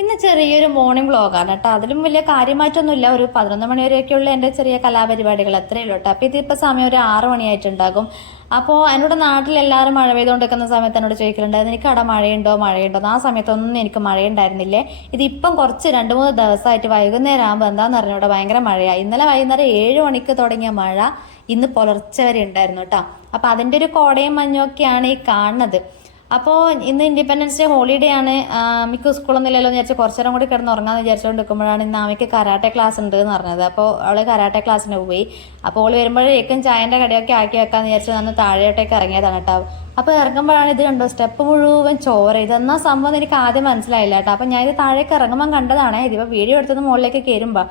ഇന്ന് ചെറിയൊരു മോർണിംഗ് വ്ളോഗാണ് കേട്ടോ. അതിലും വലിയ കാര്യമായിട്ടൊന്നുമില്ല. ഒരു 11 മണി വരെയൊക്കെയുള്ള എൻ്റെ ചെറിയ കലാപരിപാടികൾ അത്രയേ ഉള്ളൂ കേട്ടോ. അപ്പോൾ ഇതിപ്പോൾ സമയം ഒരു 6 മണിയായിട്ടുണ്ടാകും. അപ്പോൾ എന്നോട് നാട്ടിലെല്ലാവരും മഴ പെയ്തുകൊണ്ടിരിക്കുന്ന സമയത്ത് എന്നോട് ചോദിക്കലുണ്ടായിരുന്നു, എനിക്ക് അവിടെ മഴയുണ്ടോ. ആ സമയത്തൊന്നും എനിക്ക് മഴയുണ്ടായിരുന്നില്ലേ. ഇതിപ്പം കുറച്ച് 2-3 ദിവസമായിട്ട് വൈകുന്നേരം ആകുമ്പോൾ എന്താണെന്ന് അറിഞ്ഞൂടെ ഭയങ്കര മഴയാണ്. ഇന്നലെ വൈകുന്നേരം 7 മണിക്ക് തുടങ്ങിയ മഴ ഇന്ന് പുലർച്ചെ വരെ ഉണ്ടായിരുന്നു കേട്ടോ. അപ്പോൾ അതിൻ്റെ ഒരു കോടയും മഞ്ഞൊക്കെയാണ് ഈ കാണുന്നത്. അപ്പോൾ ഇന്ന് ഇൻഡിപെൻഡൻസ് ഡേ ഹോളിഡേ ആണ്. മിക്ക സ്കൂളൊന്നും ഇല്ലല്ലോ എന്ന് വിചാരിച്ച് കുറച്ചു നേരം കൂടി കിടന്ന് ഉറങ്ങാന്ന് വിചാരിച്ചുകൊണ്ട് നിൽക്കുമ്പോഴാണ് ഇന്ന് ആമിക്ക് കരാട്ടെ ക്ലാസ് ഉണ്ട് എന്ന് പറഞ്ഞത്. അപ്പോൾ അവൾ കരാട്ടെ ക്ലാസ്സിന് പോയി. അപ്പോൾ അവൾ വരുമ്പോഴേക്കും ചായൻ്റെ കടിയൊക്കെ ആക്കി വെക്കാന്ന് വിചാരിച്ച് വന്ന് താഴെയോട്ടേക്ക് ഇറങ്ങിയതാണ് കേട്ടോ. അപ്പോൾ ഇറങ്ങുമ്പോഴാണ് ഇത് കണ്ടോ, സ്റ്റെപ്പ് മുഴുവൻ ചോര. ഇതെന്നാ സംഭവം എനിക്ക് ആദ്യം മനസ്സിലായില്ല കേട്ടോ. അപ്പോൾ ഞാൻ ഇത് താഴേക്ക് ഇറങ്ങുമ്പോൾ കണ്ടതാണ്. ഇതിപ്പോൾ വീഡിയോ എടുത്തത് മുകളിലേക്ക് കയറുമ്പോൾ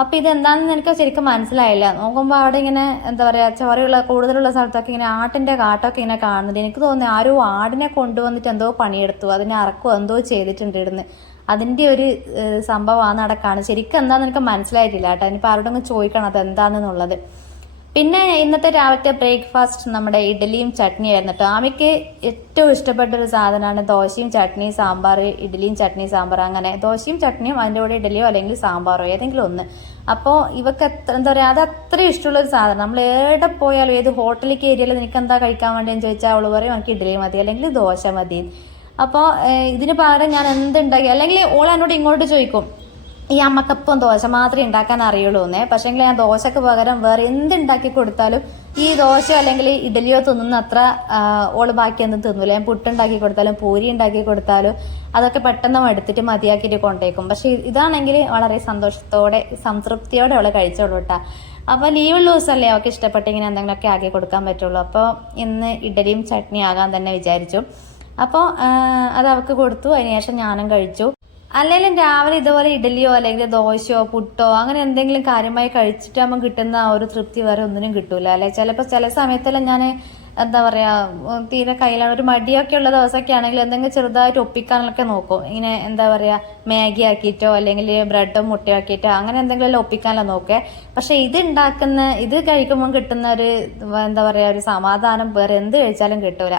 അപ്പോൾ ഇതെന്താണെന്ന് എനിക്ക് ശരിക്കും മനസ്സിലായില്ല. നോക്കുമ്പോൾ അവിടെ ഇങ്ങനെ എന്താ പറയുക, ചോരയുള്ള കൂടുതലുള്ള സ്ഥലത്തൊക്കെ ഇങ്ങനെ ആട്ടിൻ്റെ കാട്ടൊക്കെ ഇങ്ങനെ കാണുന്നുണ്ട്. എനിക്ക് തോന്നി ആരോ ആടിനെ കൊണ്ടുവന്നിട്ട് എന്തോ പണിയെടുത്തു, അതിനെ അറക്കുകയോ എന്തോ ചെയ്തിട്ടുണ്ടിരുന്ന്. അതിൻ്റെ ഒരു സംഭവമാണ് നടക്കാണ്. ശരിക്കും എന്താണെന്ന് എനിക്ക് മനസ്സിലായിട്ടില്ല കേട്ടോ. ഇനിയിപ്പോൾ ആരോടൊന്ന് ചോദിക്കണം അതെന്താണെന്നുള്ളത്. പിന്നെ ഇന്നത്തെ രാവിലത്തെ ബ്രേക്ക്ഫാസ്റ്റ് നമ്മുടെ ഇഡലിയും ചട്നിയായിരുന്നു കേട്ടോ. ആമിക്ക് ഏറ്റവും ഇഷ്ടപ്പെട്ടൊരു സാധനമാണ് ദോശയും ചട്നി സാമ്പാർ, ഇഡലിയും ചട്നി സാമ്പാർ. അങ്ങനെ ദോശയും ചട്നിയും അതിൻ്റെ കൂടെ ഇഡലിയോ അല്ലെങ്കിൽ സാമ്പാറോ ഏതെങ്കിലും ഒന്ന്. അപ്പോൾ ഇവക്ക് എന്താ പറയുക, അത് അത്രയും ഇഷ്ടമുള്ളൊരു സാധനം. നമ്മൾ എവിടെ പോയാലും ഏത് ഹോട്ടലിൽ കയറിയാലും നിനക്ക് എന്താ കഴിക്കാൻ വേണ്ടിയെന്ന് ചോദിച്ചാൽ അവൾ പറയും എനിക്ക് ഇഡലി മതി അല്ലെങ്കിൽ ദോശ മതി. അപ്പോൾ ഇതിന് പകരം ഞാൻ എന്തുണ്ടാക്കി, അല്ലെങ്കിൽ ഓൾ എന്നോട് ഇങ്ങോട്ട് ചോദിക്കും, ഈ അമ്മക്കപ്പം ദോശ മാത്രമേ ഉണ്ടാക്കാൻ അറിയുള്ളൂ എന്നേ. പക്ഷേങ്കിൽ ഞാൻ ദോശക്ക് പകരം വേറെ എന്തുണ്ടാക്കി കൊടുത്താലും ഈ ദോശ അല്ലെങ്കിൽ ഇഡലിയോ തിന്നുന്ന അത്ര ഓള് ബാക്കിയൊന്നും തിന്നൂല. ഞാൻ പുട്ടുണ്ടാക്കി കൊടുത്താലും പൂരി ഉണ്ടാക്കി കൊടുത്താലും അതൊക്കെ പെട്ടെന്ന് എടുത്തിട്ട് മതിയാക്കിയിട്ട് കൊണ്ടേക്കും. പക്ഷെ ഇതാണെങ്കിൽ വളരെ സന്തോഷത്തോടെ സംതൃപ്തിയോടെ അവള് കഴിച്ചോളൂ കേട്ടോ. അപ്പോൾ ലീവുള്ള ദിവസമല്ലേ അവൾക്ക് ഇഷ്ടപ്പെട്ട് ഇങ്ങനെ എന്തെങ്കിലുമൊക്കെ ആക്കി കൊടുക്കാൻ പറ്റുള്ളൂ. അപ്പോൾ ഇന്ന് ഇഡലിയും ചട്നി ആകാൻ തന്നെ വിചാരിച്ചു. അപ്പോൾ അത് അവൾക്ക് കൊടുത്തു. അതിനുശേഷം ഞാനും കഴിച്ചു. അല്ലെങ്കിലും രാവിലെ ഇതുപോലെ ഇഡലിയോ അല്ലെങ്കിൽ ദോശയോ പുട്ടോ അങ്ങനെ എന്തെങ്കിലും കാര്യമായി കഴിച്ചിട്ടാകുമ്പോൾ കിട്ടുന്ന ആ ഒരു തൃപ്തി വേറെ ഒന്നിനും കിട്ടൂല അല്ലെ. ചിലപ്പോൾ ചില സമയത്തെല്ലാം ഞാൻ എന്താ പറയുക, തീരെ കയ്യിലാണ് ഒരു മടിയൊക്കെ ഉള്ള ദിവസമൊക്കെ ആണെങ്കിൽ എന്തെങ്കിലും ചെറുതായിട്ട് ഒപ്പിക്കാനൊക്കെ നോക്കും. ഇങ്ങനെ എന്താ പറയുക, മാഗി ആക്കിയിട്ടോ അല്ലെങ്കിൽ ബ്രെഡോ മുട്ടയോ ആക്കിയിട്ടോ അങ്ങനെ എന്തെങ്കിലും ഒപ്പിക്കാനല്ലോ നോക്കേ. പക്ഷെ ഇത് കഴിക്കുമ്പോൾ കിട്ടുന്ന ഒരു എന്താ പറയുക ഒരു സമാധാനം വേറെ എന്ത് കഴിച്ചാലും കിട്ടൂല.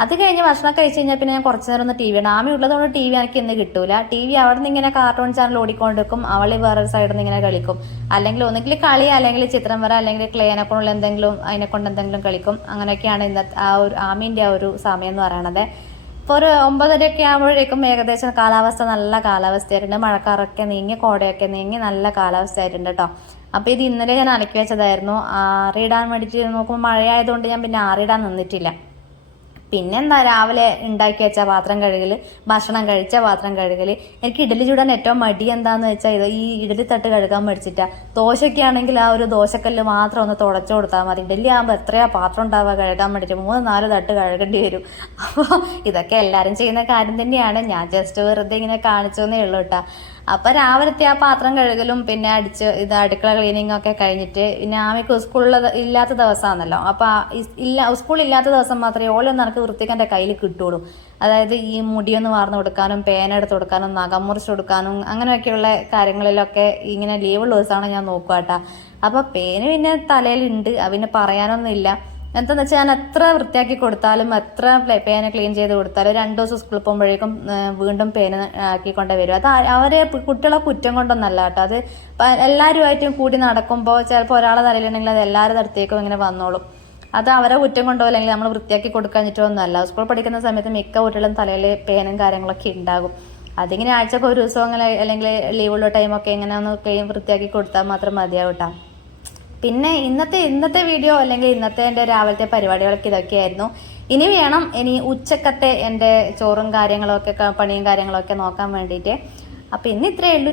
അത് കഴിഞ്ഞ് ഭക്ഷണം കഴിച്ച് കഴിഞ്ഞാൽ പിന്നെ ഞാൻ കുറച്ച് നേരം ഒന്ന് ടി വി ആണ്. ആമി ഉള്ളതുകൊണ്ട് ടി വി എനിക്ക് ഇന്ന് കിട്ടൂല. ടി വി അവിടെ നിന്ന് ഇങ്ങനെ കാർട്ടൂൺ ചാനൽ ഓടിക്കൊണ്ടിരിക്കും, അവൾ വേറൊരു സൈഡിൽ നിന്ന് ഇങ്ങനെ കളിക്കും. അല്ലെങ്കിൽ ഒന്നെങ്കിൽ കളി, അല്ലെങ്കിൽ ചിത്രം വര, അല്ലെങ്കിൽ ക്ലേനെ കൊണ്ടുള്ള എന്തെങ്കിലും അതിനെ കൊണ്ട് എന്തെങ്കിലും കളിക്കും. അങ്ങനെയൊക്കെയാണ് ഇന്നത്തെ ആ ഒരു ആമീൻ്റെ ആ ഒരു സമയം എന്ന് പറയണത്. ഇപ്പോൾ ഒരു 9:30 ആകുമ്പോഴേക്കും ഏകദേശം കാലാവസ്ഥ നല്ല കാലാവസ്ഥയായിട്ടുണ്ട്. മഴക്കാറൊക്കെ നീങ്ങി കോടയൊക്കെ നീങ്ങി നല്ല കാലാവസ്ഥ ആയിട്ടുണ്ട് കേട്ടോ. അപ്പോൾ ഇത് ഇന്നലെ ഞാൻ അലക്കി വെച്ചതായിരുന്നു. ആറിയിടാൻ വേണ്ടിയിട്ട് നോക്കുമ്പോൾ മഴയായതുകൊണ്ട് ഞാൻ പിന്നെ ആറിയിടാൻ നിന്നിട്ടില്ല. പിന്നെന്താ രാവിലെ ഉണ്ടാക്കി വെച്ച പാത്രം കഴുകൽ, ഭക്ഷണം കഴിച്ച പാത്രം കഴുകൽ. എനിക്ക് ഇഡലി ചൂടാൻ ഏറ്റവും മടി എന്താന്ന് വെച്ചാൽ ഈ ഇഡലി തട്ട് കഴുകാൻ മടിച്ചിട്ടാ. ദോശയ്ക്ക് ആണെങ്കിൽ ആ ഒരു ദോശക്കല്ല് മാത്രം ഒന്ന് തുടച്ചു കൊടുത്താൽ മതി. ഇഡലി ആകുമ്പോൾ എത്രയാ പാത്രം ഉണ്ടാവുക കഴുകാൻ വേണ്ടിയിട്ട്, 3-4 തട്ട് കഴുകേണ്ടി വരും. അപ്പോൾ ഇതൊക്കെ എല്ലാവരും ചെയ്യുന്ന കാര്യം തന്നെയാണ്. ഞാൻ ജസ്റ്റ് വെറുതെ ഇങ്ങനെ കാണിച്ചെന്നേ ഉള്ളൂ കേട്ടോ. അപ്പം രാവിലത്തെ ആ പാത്രം കഴുകലും പിന്നെ അടുക്കള ക്ലീനിങ് ഒക്കെ കഴിഞ്ഞിട്ട് പിന്നെ ആമിക്ക് ഇല്ലാത്ത ദിവസമാണല്ലോ. അപ്പം സ്കൂളില്ലാത്ത ദിവസം മാത്രമേ ഓലൊന്നും എനിക്ക് വൃത്തിക്ക് എൻ്റെ കയ്യിൽ കിട്ടുള്ളൂ. അതായത് ഈ മുടിയൊന്ന് വാർന്നു കൊടുക്കാനും പേനെടുത്ത് കൊടുക്കാനും നഖം മുറിച്ച് കൊടുക്കാനും അങ്ങനെയൊക്കെയുള്ള കാര്യങ്ങളിലൊക്കെ ഇങ്ങനെ ലീവുള്ള ദിവസമാണ് ഞാൻ നോക്കുക കേട്ടോ. അപ്പോൾ പേന് പിന്നെ തലയിലുണ്ട്, പിന്നെ പറയാനൊന്നുമില്ല. എന്താണെന്ന് വെച്ചാൽ ഞാൻ എത്ര വൃത്തിയാക്കി കൊടുത്താലും എത്ര പേന ക്ലീൻ ചെയ്ത് കൊടുത്താലും 2 ദിവസം സ്കൂളിൽ പോകുമ്പോഴേക്കും വീണ്ടും പേന ആക്കിക്കൊണ്ട് വരും. അത് അവരെ കുട്ടികളെ കുറ്റം കൊണ്ടൊന്നല്ല കേട്ടോ. അത് എല്ലാവരുമായിട്ടും കൂടി നടക്കുമ്പോൾ ചിലപ്പോൾ ഒരാളെ തലയിലുണ്ടെങ്കിൽ അത് എല്ലാവരുടെ അടുത്തേക്കും ഇങ്ങനെ വന്നോളും. അത് അവരെ കുറ്റം കൊണ്ടോ അല്ലെങ്കിൽ നമ്മൾ വൃത്തിയാക്കി കൊടുക്കാഞ്ഞിട്ടൊന്നുമല്ല. സ്കൂളിൽ പഠിക്കുന്ന സമയത്ത് മിക്ക കുട്ടികളും തലയിൽ പേനും കാര്യങ്ങളൊക്കെ ഉണ്ടാകും. അതിങ്ങനെ ആഴ്ചക്ക് ഒരു ദിവസം അങ്ങനെ അല്ലെങ്കിൽ ലീവുള്ള ടൈമൊക്കെ ഇങ്ങനെ ഒന്ന് വൃത്തിയാക്കി കൊടുത്താൽ മാത്രം മതിയാവും കേട്ടോ. പിന്നെ ഇന്നത്തെ വീഡിയോ അല്ലെങ്കിൽ ഇന്നത്തെ എൻ്റെ രാവിലത്തെ പരിപാടികളൊക്കെ ഇതൊക്കെയായിരുന്നു. ഇനി ഉച്ചക്കത്തെ എൻ്റെ ചോറും കാര്യങ്ങളൊക്കെ പണിയും കാര്യങ്ങളൊക്കെ നോക്കാൻ വേണ്ടിയിട്ട്. അപ്പം ഇന്ന് ഇത്രയേ ഉള്ളൂ.